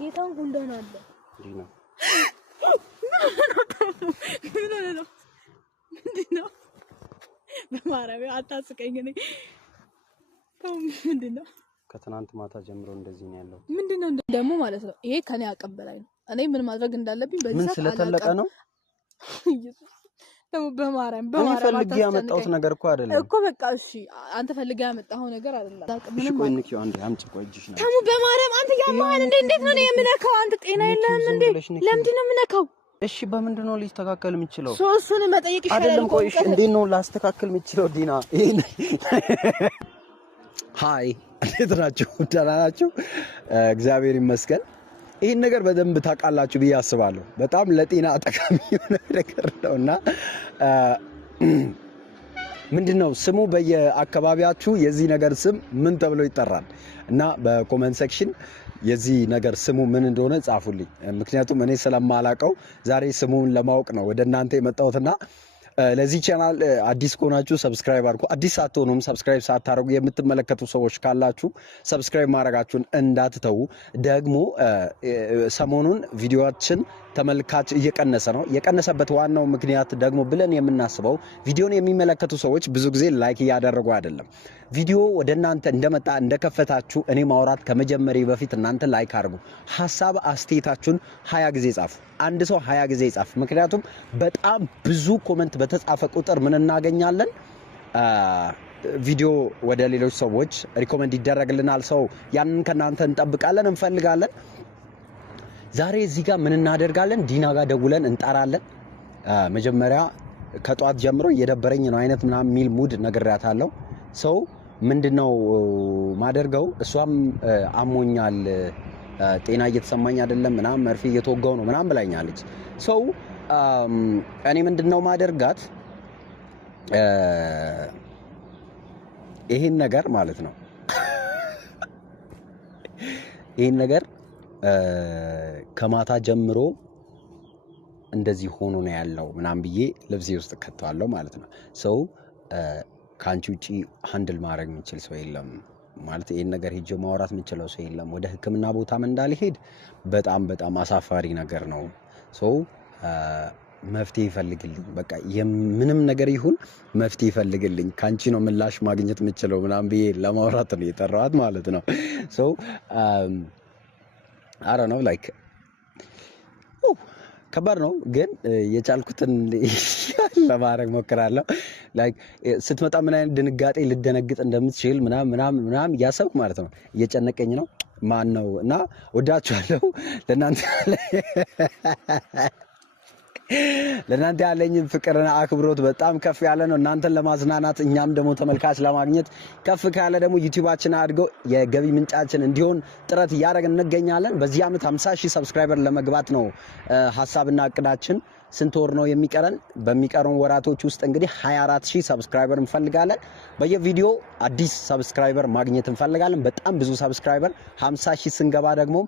ጌታን ጉንዳን አለ ዲና ምንድነው በማራቢ አታስቀኝ ነኝ ምንድነው ከትናንት ማታ ጀምሮ እንደዚህ ነው ያለው ምንድነው ደግሞ ማለት ነው ይሄ ከኔ አቀበላይ ነው እኔ ምን ማድረግ እንዳለብኝ በዚህ ምን ስለተለቀ ነው ኢየሱስ ደግሞ በማራም ፈልጌ ያመጣሁት ነገር እኮ አይደለም እኮ በቃ እሺ አንተ ፈልገህ ያመጣው ነገር አይደለም ምንም ወንክ አንዴ አምጪ ቆይጅሽ ነው ተሙ በማራም አንተ ያማን እንዴት ነው የምነካው አንተ ጤና የለህም እንዴ ለምንድን ነው የምነካው እሺ በምንድን ነው ሊስተካከል የሚችለው ሶስቱን መጠየቅ ይችላል አይደለም ቆይ እሺ እንዴት ነው ላስተካክል የሚችለው ዲና ሃይ እንዴት ናችሁ ደህና ናችሁ እግዚአብሔር ይመስገን ይሄን ነገር በደንብ ታውቃላችሁ ብዬ አስባለሁ በጣም ለጤና ጠቃሚ የሆነ ነገር ነውና ምንድነው ስሙ በየአካባቢያችሁ የዚህ ነገር ስም ምን ተብሎ ይጠራል እና በኮሜንት ሴክሽን የዚህ ነገር ስሙ ምን እንደሆነ ጻፉልኝ ምክንያቱም እኔ ስለማላቀው ዛሬ ስሙን ለማወቅ ነው ወደናንተ የመጣሁትና ለዚህ ቻናል አዲስ ከሆናችሁ ሰብስክራይብ አድርጉ አዲስ ሳትሆኑም ሰብስክራይብ ሳታደርጉ የምትመለከቱ ሰዎች ካላችሁ ሰብስክራይብ ማድረጋችሁን እንዳትተው ደግሞ ሰሞኑን ቪዲዮአችን ተመልካች እየቀነሰ ነው የቀነሰበት ዋናው ምክንያት ደግሞ ብለን የምናስበው ቪዲዮን የሚመለከቱ ሰዎች ብዙ ጊዜ ላይክ ያደረጉ አይደለም ቪዲዮ ወደናንተ እንደመጣ እንደከፈታችሁ እኔ ማውራት ከመጀመሪያ በፊት እናንተ ላይክ አድርጉ ሐሳብ አስተያየታችሁን 20 ጊዜ ጻፉ አንድ ሰው 20 ጊዜ ጻፍ ምክንያቱም በጣም ብዙ ኮሜንት በተጻፈ ቁጥር ምን እናገኛለን ቪዲዮ ወደ ሌሎች ሰዎች ሪኮመንድ ይደረግልናል ሰው ያንን ከናንተ እንጠብቃለን እንፈልጋለን ዛሬ እዚህ ጋር ምን እናደርጋለን ዲና ጋር ደውለን እንጣራለን መጀመሪያ ከጧት ጀምሮ እየደበረኝ ነው አይነት ምናምን ሚል ሙድ ነግሬያታለሁ ሰው ምንድነው ማደርገው እሷም አሞኛል ጤና እየተሰማኝ አይደለም ምናምን መርፌ እየተወጋው ነው ምናምን ብላኛለች ሰው እኔ ምንድነው ማደርጋት ይሄን ነገር ማለት ነው ይሄን ነገር ከማታ ጀምሮ እንደዚህ ሆኖ ነው ያለው ምናምን ብዬ ልብሴ ውስጥ ከተዋለሁ ማለት ነው ሰው ካንቺ ውጪ ሃንድል ማድረግ የሚችል ሰው የለም ማለት ይሄን ነገር ሄጄ ማውራት የምችለው ሰው የለም ወደ ህክምና ቦታም እንዳልሄድ በጣም አሳፋሪ ነገር ነው ሰው መፍትሄ ይፈልግልኝ በቃ የምንም ነገር ይሁን መፍትሄ ይፈልግልኝ ካንቺ ነው ምላሽ ማግኘት የምችለው ምናምን ብዬ ለማውራት ነው የጠራኋት ማለት ነው ሰው I don't know like ከባድ ነው ግን የቻልኩትን ለማድረግ ሞክራለሁ like ስትመጣ ምን አይነት ድንጋጤ ልደነግጥ እንደምትችል ምናምን ያሰብኩ ማለት ነው እየጨነቀኝ ነው ማን ነው እና ወዳችኋለሁ ለናንተ ያለኝ ፍቅርና አክብሮት በጣም ከፍ ያለ ነው እናንተን ለማዝናናት እኛም ደግሞ ተመልካች ለማግኘት ከፍ ካለ ደግሞ ዩቲዩባችን አድርጎ የገቢ ምንጫችን እንዲሆን ጥረት ያደረግን እንገኛለን በዚህ አመት 50000 ሰብስክራይበር ለመግባት ነው ሐሳብና እቅዳችን ስንት ወር ነው የሚቀረን በሚቀሩን ወራቶች ውስጥ እንግዲህ 24000 ሰብስክራይበር እንፈልጋለን በየቪዲዮ አዲስ ሰብስክራይበር ማግኘት እንፈልጋለን በጣም ብዙ ሰብስክራይበር 50000 ስንገባ ደግሞ